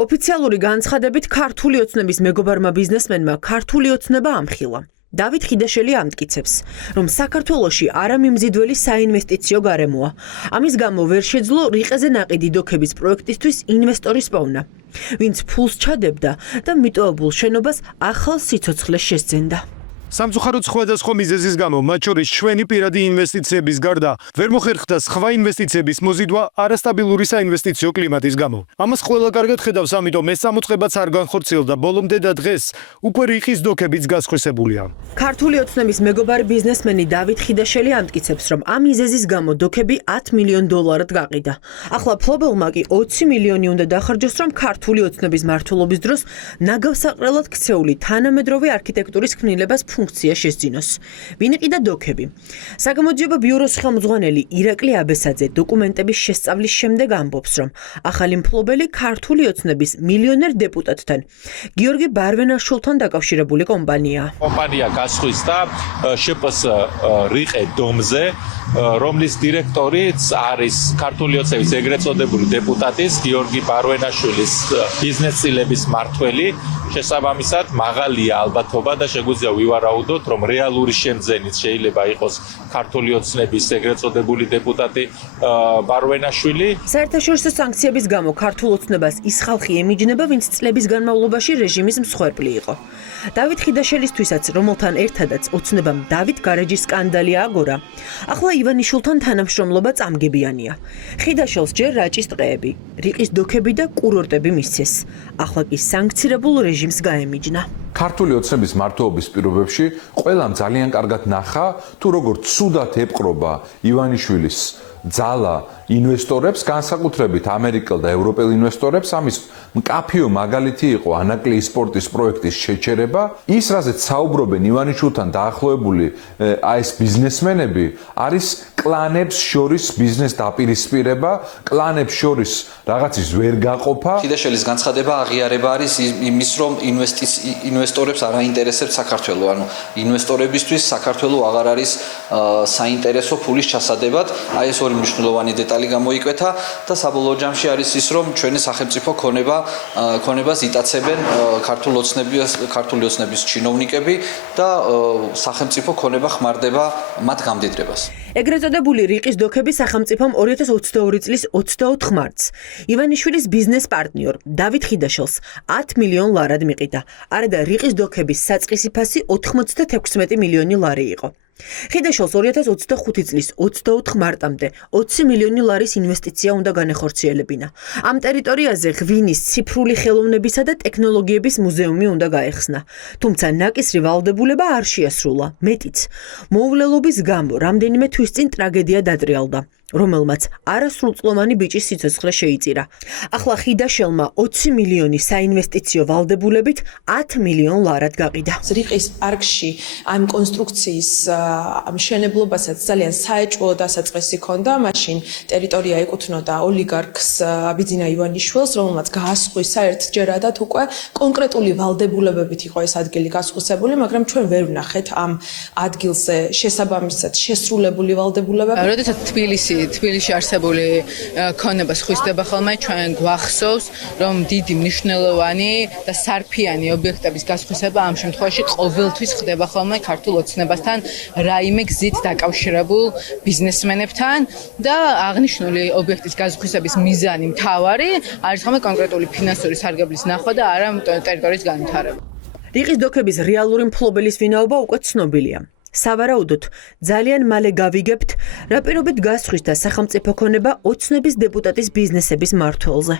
ოფიციალური განცხადებით ქართული ოცნების მეგობარმა ბიზნესმენმა ქართული ოცნება ამხილა. დავით ხიდაშელი ამტკიცებს, რომ საქართველოში არამიმზიდველი საინვესტიციო გარემოა. ამის გამო ვერ შეძლო რიყეზე ნაყიდი დოქების პროექტისთვის ინვესტორის პოვნა, ვინც ფულს ჩადებდა და მიტოვებულ შენობას ახალ სიცოცხლეს შესძენდა. სამწუხაროდ სხვადასხვა მიზეზის გამო, მათ შორის ჩვენი პირადი ინვესტიციების გარდა, ვერ მოხერხდა სხვა ინვესტიციების მოზიდვა არასტაბილური საინვესტიციო კლიმატის გამო. ამას ყველა კარგად ხედავს, ამიტომ ეს სამოწყებაც არ განხორციელდა ბოლომდე და დღეს უკვე რიყის დოქებიც გასხვისებულია. ქართული ოცნების მეგობარი ბიზნესმენი დავით ხიდაშელი ამტკიცებს, რომ ამ მიზეზის გამო დოქები $10 მილიონ გაყიდა. ახლა ფლობელმა კი 20 მილიონი უნდა დახარჯოს, რომ ქართული ოცნების მმართველობის დროს ნაგავსაყრელად ქცეული თანამედროვე არქიტექტურის ქმნილებას ფუნქცია შესძინოს. ვინ იყიდა დოქები? საგამოძიებო ბიუროს ხელმძღვანელი ირაკლი აბესაძე დოკუმენტების შესწავლის შემდეგ ამბობს, რომ ახალი მფლობელი ქართული ოცნების მილიონერ დეპუტატთან გიორგი ბარვენაშვილთან დაკავშირებული კომპანიაა. კომპანია გასხვისდა შპს რიყე დომზე, რომლის დირექტორიც არის ქართული ოცნების ეგრეთ წოდებული დეპუტატის გიორგი ბარვენაშვილის ბიზნეს წილების მმართველი. შესაბამისად, მაღალია ალბათობა და შეგვიძლია ვივარაუდოთ, რომ რეალური შემძენიც შეიძლება იყოს ქართული ოცნების ეგრეთ წოდებული დეპუტატი ბარვენაშვილი. საერთაშორისო სანქციების გამო ქართულ ოცნებას ის ხალხი ემიჯნება, ვინც წლების განმავლობაში რეჟიმის მსხვერპლი იყო. დავით ხიდაშელისთვისაც, რომელთან ერთადაც ოცნებამ დავით გარეჯის სკანდალი ააგორა, ახლა ივანიშვილთან თანამშრომლობა წამგებიანია. ხიდაშელს ჯერ რაჭის ტყეები, რიყის დოქები და კურორტები მისცეს. ახლა კი სანქცირებულ რეჟიმს გაემიჯნა. ქართული ოცნების მმართველობის პირობებში ყველამ ძალიან კარგად ნახა, თუ როგორ ცუდად ეპყრობა ივანიშვილის ძალა ინვესტორებს, განსაკუთრებით ამერიკელ და ევროპელ ინვესტორებს. ამის მკაფიო მაგალითი იყო ანაკლიის სპორტის პროექტის შეჩერება. ის, რაზეც საუბრობენ ივანიშვილთან დაახლოებული ეს ბიზნესმენები, არის კლანებს შორის ბიზნეს დაპირისპირება, კლანებს შორის რაღაცის ვერ გაყოფა. ხიდაშელის განცხადება აღიარება არის იმის, რომ ინვესტორებს არ აინტერესებს საქართველო, ანუ ინვესტორებისთვის საქართველო აღარ არის საინტერესო ფულის ჩასადებად. აი ეს ორი მნიშვნელოვანი დეტალი გამოიკვეთა და საბოლოო ჯამში არის ის, რომ ჩვენი სახელმწიფო ქონებას იტაცებენ ქართული ოცნების ჩინოვნიკები და სახელმწიფო ქონება ხმარდება მათ გამდიდრებას. ეგრეთ წოდებული რიყის დოქები სახელმწიფომ 2022 წლის 24 მარტს ივანიშვილის ბიზნეს პარტნიორ დავით ხიდაშელს $10 მილიონ მიყიდა. არადა რიყის დოქების საწყისი ფასი 96 მილიონი ლარი იყო. ხიდაშელს 2025 წლის 24 მარტამდე $20 მილიონი ინვესტიცია უნდა განეხორციელებინა. ამ ტერიტორიაზე ღვინის ციფრული ხელოვნებისა და ტექნოლოგიების მუზეუმი უნდა გაეხსნა. თუმცა ნაკისრი ვალდებულება არ შეასრულა. მეტიც, მოუვლელობის გამო რამდენიმე თვის წინ ტრაგედია დატრიალდა, რომელმაც არასრულწლოვანი ბიჭის სიცოცხლე შეიწირა. ახლა ხიდაშელმა 20 მილიონი საინვესტიციო ვალდებულებით $10 მილიონ გაყიდა. რიყის პარკში ამ კონსტრუქციის მშენებლობასაც ძალიან საეჭვო დასაწყისი ჰქონდა. მაშინ ტერიტორია ეკუთვნოდა ოლიგარქს აბიძინა ივანიშვილს, რომელმაც გაასხვისა ერთჯერადად უკვე კონკრეტული ვალდებულებებით იყო ეს ადგილი გასხვისებული, მაგრამ ჩვენ ვერ ვნახეთ ამ ადგილზე შესაბამისად შესრულებული ვალდებულებები. როდესაც თბილისში არსებული ქონებას ხვისდება ხოლმე, ჩვენ გვახსოვს, რომ დიდი მნიშვნელოვანი და სარფიანი ობიექტების გასხვისება ამ შემთხვევაში ყოველთვის ხდება ხოლმე ქართულ ოცნებასთან, რაიმე გზით დაკავშირებულ ბიზნესმენებთან და აღნიშნული ობიექტის გასხვისების მიზანი მთავარი არის ხოლმე კონკრეტული ფინანსური სარგებლის ნახვა და არა ტერიტორიის განვითარება. რიყის დოქების რეალური მფლობელის ვინაობა უკვე ცნობილია. სავარაუდოდ ძალიან მალე გავიგებთ, რა პირობით გასხვისდა სახელმწიფო ქონება ოცნების დეპუტატის ბიზნესების მმართველზე.